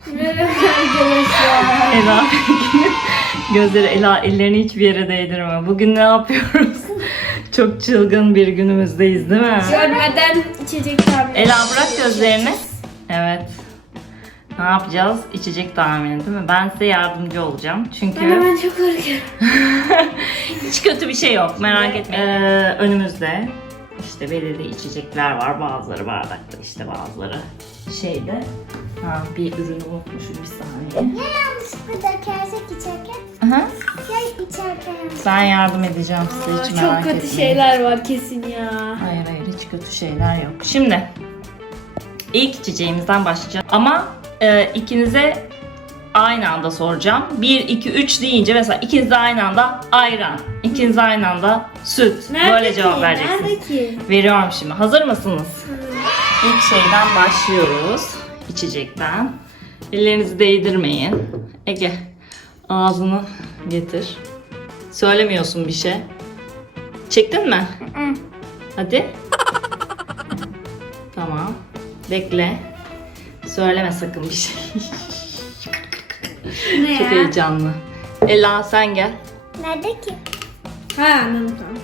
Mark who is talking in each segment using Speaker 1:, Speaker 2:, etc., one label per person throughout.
Speaker 1: Merhaba arkadaşlar.
Speaker 2: Ela gözleri, Ela ellerini hiçbir yere değdirme. Bugün ne yapıyoruz? Çok çılgın bir günümüzdeyiz değil mi?
Speaker 1: Görmeden içecek tahmin.
Speaker 2: Ela bırak gözlerini. Evet. Ne yapacağız? İçecek tahmini değil mi? Ben size yardımcı olacağım. Çünkü
Speaker 1: Ben çok korkuyorum.
Speaker 2: hiç kötü bir şey yok. Merak etmeyin. Önümüzde işte belirli içecekler var. Bazıları bardakta, işte bazıları şeyde. Ha, bir ürünü unutmuşum, bir saniye.
Speaker 3: Ya yanlışlıkla dökersek içerken?
Speaker 2: Aha.
Speaker 3: Ya içerken yanlış.
Speaker 2: Ben yardım edeceğim size, hiç merak
Speaker 1: Çok kötü
Speaker 2: etmeyin.
Speaker 1: şeyler var kesin ya.
Speaker 2: Hayır hiç kötü şeyler yok. Şimdi ilk içeceğimizden başlayacağız. Ama ikinize aynı anda soracağım. 1, 2, 3 deyince mesela ikiniz de aynı anda ayran, ikiniz de aynı anda süt. Böyle cevap vereceksiniz.
Speaker 1: Nerede ki?
Speaker 2: Veriyorum şimdi. Hazır mısınız? İlk şeyden başlıyoruz. İçecekten. Ellerinizi değdirmeyin. Ege, ağzını getir. Söylemiyorsun bir şey. Çektin mi? Hadi. Tamam. Bekle. Söyleme sakın bir şey.
Speaker 1: Ne
Speaker 2: Çok
Speaker 1: ya?
Speaker 2: heyecanlı. Ela sen gel.
Speaker 3: Nerede ki?
Speaker 1: Ha anladım tamam.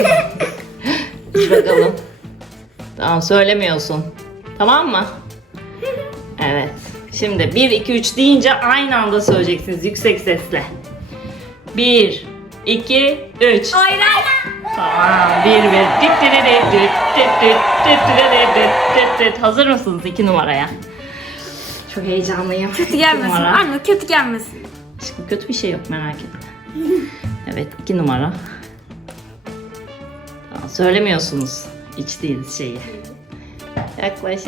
Speaker 2: İç bakalım. Tamam, söylemiyorsun. Tamam mı? Evet. Şimdi 1, 2, 3 deyince aynı anda söyleyeceksiniz yüksek sesle. 1, 2, 3.
Speaker 1: Ayran.
Speaker 2: Tamam. 1. Hazır mısınız 2 numaraya? Çok heyecanlıyım.
Speaker 1: Kötü
Speaker 2: İki
Speaker 1: gelmesin.
Speaker 2: numara.
Speaker 1: Anne kötü gelmesin.
Speaker 2: Aşkım kötü bir şey yok, merak etme. Evet, 2 numara. Tamam, söylemiyorsunuz içtiğiniz şeyi. Yaklaş.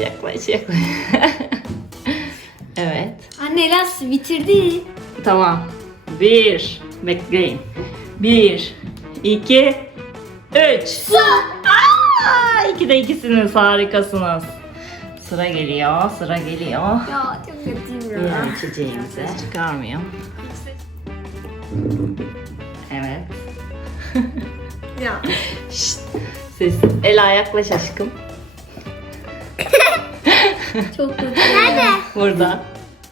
Speaker 2: Evet.
Speaker 1: Anne Elas bitirdi.
Speaker 2: Tamam. 1. Bekleyin. 1, 2, 3. Su. 2'de 2'siniz, harikasınız. Sıra geliyor.
Speaker 1: Ya çok kötüyüm ya.
Speaker 2: Diğer içeceğimizi çıkarmıyor. Evet.
Speaker 1: Ya.
Speaker 2: Şşt. Ses. Ela yaklaş aşkım.
Speaker 1: Çok kötü.
Speaker 3: Nerede?
Speaker 2: Burada.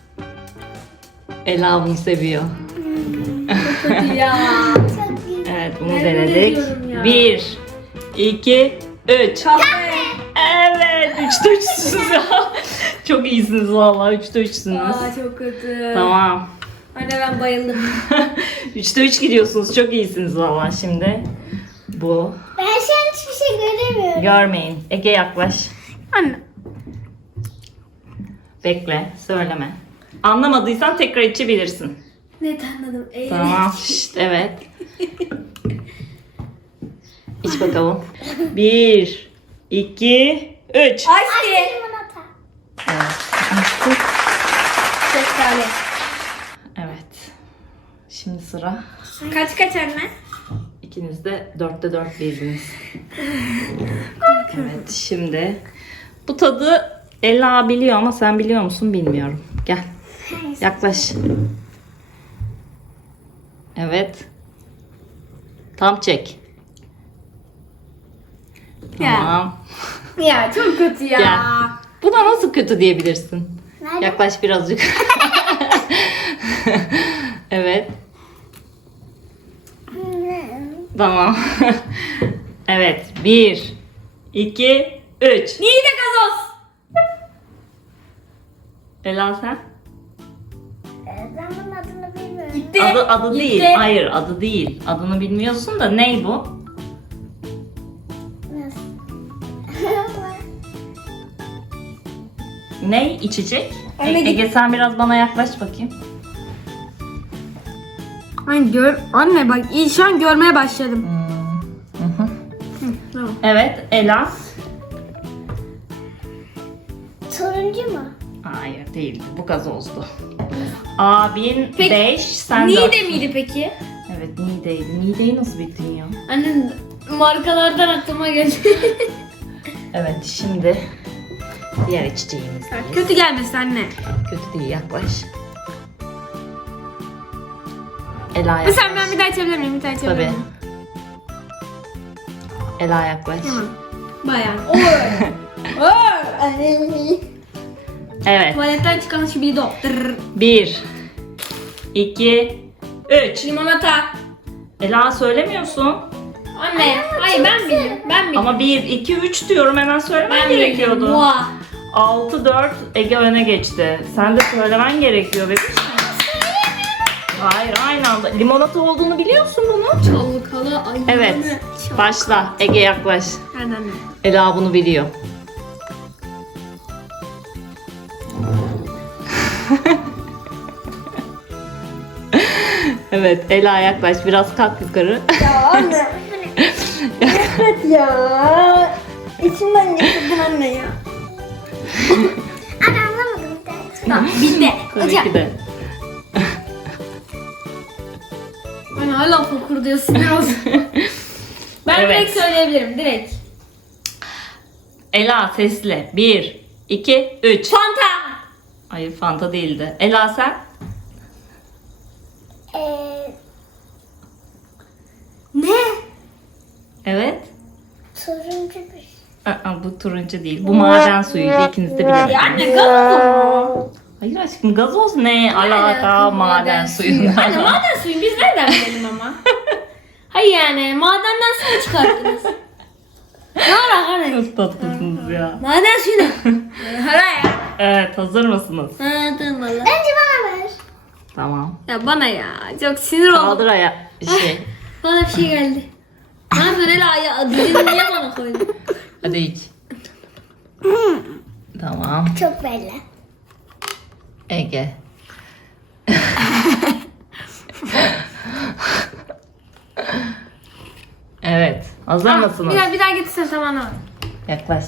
Speaker 2: Ela bunu seviyor.
Speaker 1: Kötü ya.
Speaker 3: Çok güzel.
Speaker 2: Evet, bunu
Speaker 1: Nefret
Speaker 2: denedik.
Speaker 1: ediyorum ya.
Speaker 2: 1, 2, 3.
Speaker 1: Kahve.
Speaker 2: Evet, 3'te 3'sünüz ya. Çok iyisiniz vallahi, 3'te 3'sünüz.
Speaker 1: Aa çok kötü.
Speaker 2: Tamam.
Speaker 1: Anne ben bayıldım.
Speaker 2: 3'te 3 gidiyorsunuz, çok iyisiniz vallahi şimdi. Bu.
Speaker 3: Ben şu an hiçbir şey göremiyorum.
Speaker 2: Görmeyin. Ege yaklaş.
Speaker 1: Anne.
Speaker 2: Bekle, söyleme. Anlamadıysan tekrar içebilirsin.
Speaker 1: Net anladım.
Speaker 2: Tamam. Şşt, evet. İç bakalım. 1, 2, 3.
Speaker 1: Ice tea.
Speaker 3: Limonata.
Speaker 2: Evet. Açtık.
Speaker 1: Şeftali.
Speaker 2: Evet. Şimdi sıra.
Speaker 1: Kaç anne?
Speaker 2: İkiniz de 4'te 4 bildiniz. Evet, şimdi bu tadı Ela biliyor ama sen biliyor musun bilmiyorum. Gel. Yaklaş. Evet. Tam çek.
Speaker 1: Ya.
Speaker 2: Tamam.
Speaker 1: Ya çok kötü ya.
Speaker 2: Gel. Buna nasıl kötü diyebilirsin?
Speaker 3: Nerede?
Speaker 2: Yaklaş birazcık. Evet. Tamam. Evet. 1, 2, 3.
Speaker 1: Niye de gazoz?
Speaker 2: Ela sen?
Speaker 3: Ben bunun adını bilmiyorum.
Speaker 1: Gitti.
Speaker 2: Adı
Speaker 1: Gitti.
Speaker 2: değil. Hayır, adı değil. Adını bilmiyorsun da ney bu?
Speaker 3: Nasıl?
Speaker 2: Ney içecek?
Speaker 1: Anne,
Speaker 2: Ege sen biraz bana yaklaş bakayım.
Speaker 1: Anne bak iyi şu an görmeye başladım.
Speaker 2: Hı hı.
Speaker 1: Tamam.
Speaker 2: Evet, Ela.
Speaker 3: Turuncu mu?
Speaker 2: Hayır değildi. Bu gazozdu. Abin
Speaker 1: Peki,
Speaker 2: 5, sen 4.
Speaker 1: Niğde miydi peki?
Speaker 2: Evet, Niğde'ydi. Niğde'yi nasıl bildin ya?
Speaker 1: Anne markalardan aklıma geldi.
Speaker 2: Evet, şimdi diğer içeceğimiz.
Speaker 1: Kötü gelmesin anne.
Speaker 2: Kötü değil, yaklaş. Ela yaklaş.
Speaker 1: Sen ben bir daha içebilir miyim? Bir daha içebilir
Speaker 2: Tabii.
Speaker 1: miyim?
Speaker 2: Ela yaklaş.
Speaker 1: Tamam. Bayağı. Oy. Oy.
Speaker 2: Evet.
Speaker 1: Tuvaletten çıkan şibidi o.
Speaker 2: 1 2 3.
Speaker 1: Limonata.
Speaker 2: Ela söylemiyorsun.
Speaker 1: Anne. Hayır ben biliyorum. Ben biliyorum.
Speaker 2: Ama 1 2 3 diyorum, hemen söylemen gerekiyordu.
Speaker 1: Mua.
Speaker 2: 6-4 Ege öne geçti. Sen de söylemen gerekiyor bebiş. Hayır, aynı anda. Limonata olduğunu biliyorsun bunu.
Speaker 1: Çalkalı ayı.
Speaker 2: Evet. Başla. Ege yaklaş.
Speaker 1: Anne.
Speaker 2: Ela bunu biliyor. Evet, Ela yaklaş. Biraz kalk yukarı.
Speaker 1: Ya anne. Evet ya. İçimden getirdin anne ya.
Speaker 3: Ana anlamadım bir de.
Speaker 1: Tamam bitti.
Speaker 2: Tabii ki de.
Speaker 1: Anne hala fokur diyorsun biraz. Ben
Speaker 2: Evet.
Speaker 1: direkt söyleyebilirim direkt.
Speaker 2: Ela sesle. 1 2 3.
Speaker 1: Fanta.
Speaker 2: Hayır, Fanta değildi. Ela sen?
Speaker 1: Ne?
Speaker 2: Evet.
Speaker 3: Turuncu bir.
Speaker 2: Bu turuncu değil. Bu maden suyuydu. İkiniz de bilemediniz.
Speaker 1: Anne gazoz.
Speaker 2: Hayır aşkım, gazoz ne alaka maden suyuna?
Speaker 1: Anne maden suyu biz nereden bilelim ama? Hayır yani madenden suyu çıkarttınız. Ne alaka anne?
Speaker 2: Çok tatlısınız ya.
Speaker 1: Maden suyu ne? Hala ya.
Speaker 2: Evet, hazır mısınız?
Speaker 1: Ha tamam valla.
Speaker 3: Önce bana ver.
Speaker 2: Tamam.
Speaker 1: Ya bana ya çok sinir oldum.
Speaker 2: Kaldır şey.
Speaker 1: Bana bir şey geldi. Ne yapıyorsun Ela ya? Dilini niye bana koydun?
Speaker 2: Hadi iç. Tamam.
Speaker 3: Çok belli.
Speaker 2: Ege. Evet. Hazır mısınız?
Speaker 1: Bir daha getirsene tamam abi.
Speaker 2: Yaklaş.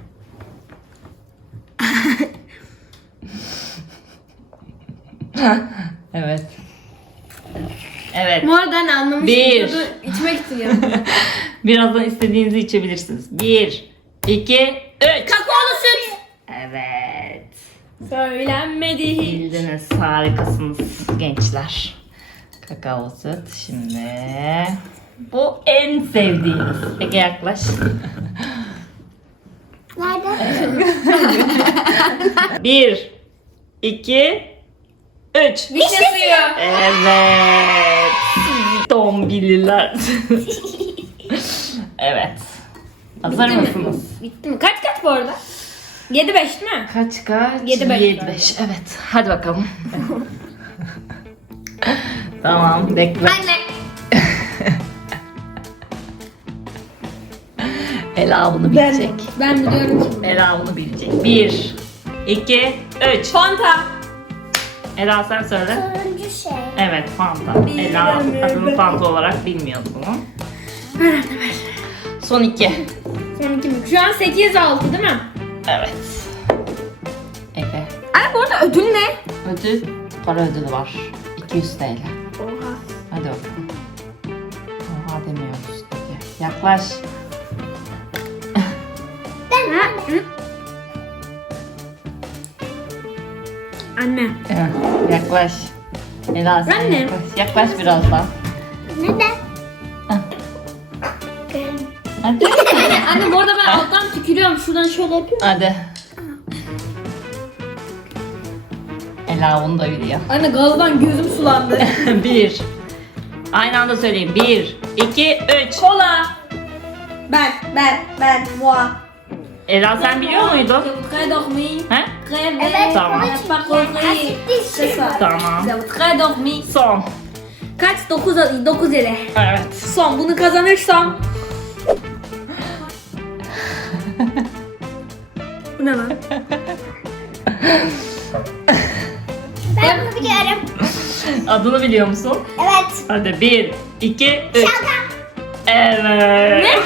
Speaker 2: Evet. Evet.
Speaker 1: Bu arada anne anlamıştım.
Speaker 2: Bir.
Speaker 1: Tadı içmek istiyorum.
Speaker 2: Birazdan istediğinizi içebilirsiniz. 1 2 3.
Speaker 1: Kakaolu süt.
Speaker 2: Evet.
Speaker 1: Söylenmedi hiç.
Speaker 2: Bildiniz. Harikasınız gençler. Kakao süt. Şimdi bu en sevdiğiniz. Ege yaklaş.
Speaker 3: Nerede?
Speaker 2: 1 2 3.
Speaker 1: Vişne suyu.
Speaker 2: Evet. Dombililer. Evet. Hazır
Speaker 1: Bitti mi?
Speaker 2: mısınız?
Speaker 1: Bitti mi? Kaç bu arada? 7-5 değil mi?
Speaker 2: Kaç?
Speaker 1: 7-5.
Speaker 2: 7-5. Evet. Hadi bakalım. Tamam. Bekle.
Speaker 1: Anne.
Speaker 2: Ela bunu bilecek.
Speaker 1: Ben biliyorum ki.
Speaker 2: Ela bunu bilecek. 1 2 3.
Speaker 1: Fanta.
Speaker 2: Ela sen söyle.
Speaker 3: Turuncu şey.
Speaker 2: Evet, Fanta. Ela adını Fanta olarak bilmiyordu bunu. Son 2.
Speaker 1: Son 2 mi? Şu an 8-6 değil mi?
Speaker 2: Evet. Ege.
Speaker 1: Anne bu arada ödül ne?
Speaker 2: Ödül, para ödülü var. 200 TL.
Speaker 1: Oha.
Speaker 2: Hadi bakalım. Oha demiyoruz. Ege. Yaklaş.
Speaker 1: Anne.
Speaker 2: Yaklaş. Ela sen
Speaker 1: Ben ne?
Speaker 2: yaklaş. Yaklaş biraz daha.
Speaker 3: Neden?
Speaker 2: Hadi.
Speaker 1: Anne bu arada ben alttan tükürüyorum. Şuradan şöyle yapayım.
Speaker 2: Hadi. Ela bunu da biliyor.
Speaker 1: Anne gazdan gözüm sulandı.
Speaker 2: 1. Aynı anda söyleyeyim. 1 2 3.
Speaker 1: Kola. Ben. Moi.
Speaker 2: Ela sen biliyor muydun?
Speaker 1: Très dormi.
Speaker 2: He?
Speaker 1: Très
Speaker 3: Evet,
Speaker 2: Tamam.
Speaker 3: ama
Speaker 1: Pas compris.
Speaker 3: asitli
Speaker 1: C'est
Speaker 3: şey.
Speaker 1: ça.
Speaker 2: Tamam.
Speaker 1: Très dormi.
Speaker 2: Son.
Speaker 1: Kaç? 9 ele.
Speaker 2: Evet.
Speaker 1: Son bunu kazanırsam. Bu ne lan?
Speaker 3: Ben bunu biliyorum.
Speaker 2: Adını biliyor musun?
Speaker 3: Evet.
Speaker 2: Hadi 1 2 3.
Speaker 3: Şalgam.
Speaker 2: Evet. Ne?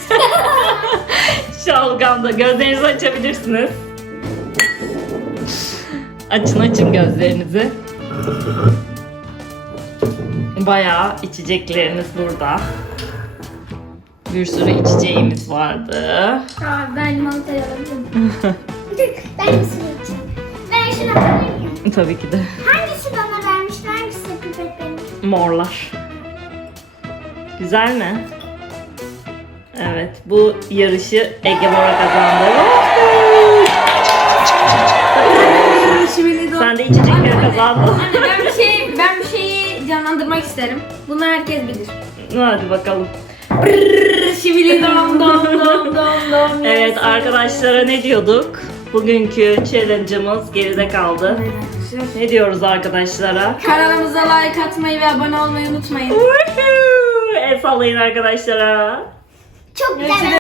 Speaker 2: Şalgamda. Gözlerinizi açabilirsiniz. Açın gözlerinizi. Bayağı içecekleriniz burada. Bir sürü içeceğimiz vardı.
Speaker 1: Aa, ben limonatayı alabilirim.
Speaker 3: Ben de süreceğim. Ben şunu alabilir miyim?
Speaker 2: Tabii ki de.
Speaker 3: Hangisi bana vermişti? Hangisi pipet benim?
Speaker 2: Morlar. Güzel mi? Evet, bu yarışı Ege Bora kazandı.
Speaker 1: şibili
Speaker 2: Sen de içecekleri kazandın.
Speaker 1: ben bir şeyi canlandırmak isterim. Bunu herkes bilir.
Speaker 2: Hadi bakalım.
Speaker 1: Şibili dom dom dom dom dom.
Speaker 2: Evet arkadaşlara ne diyorduk? Bugünkü challenge'ımız geride kaldı. Ne diyoruz arkadaşlara?
Speaker 1: Kanalımıza like atmayı ve abone olmayı unutmayın.
Speaker 2: El sallayın arkadaşlara.
Speaker 3: Çok güzel.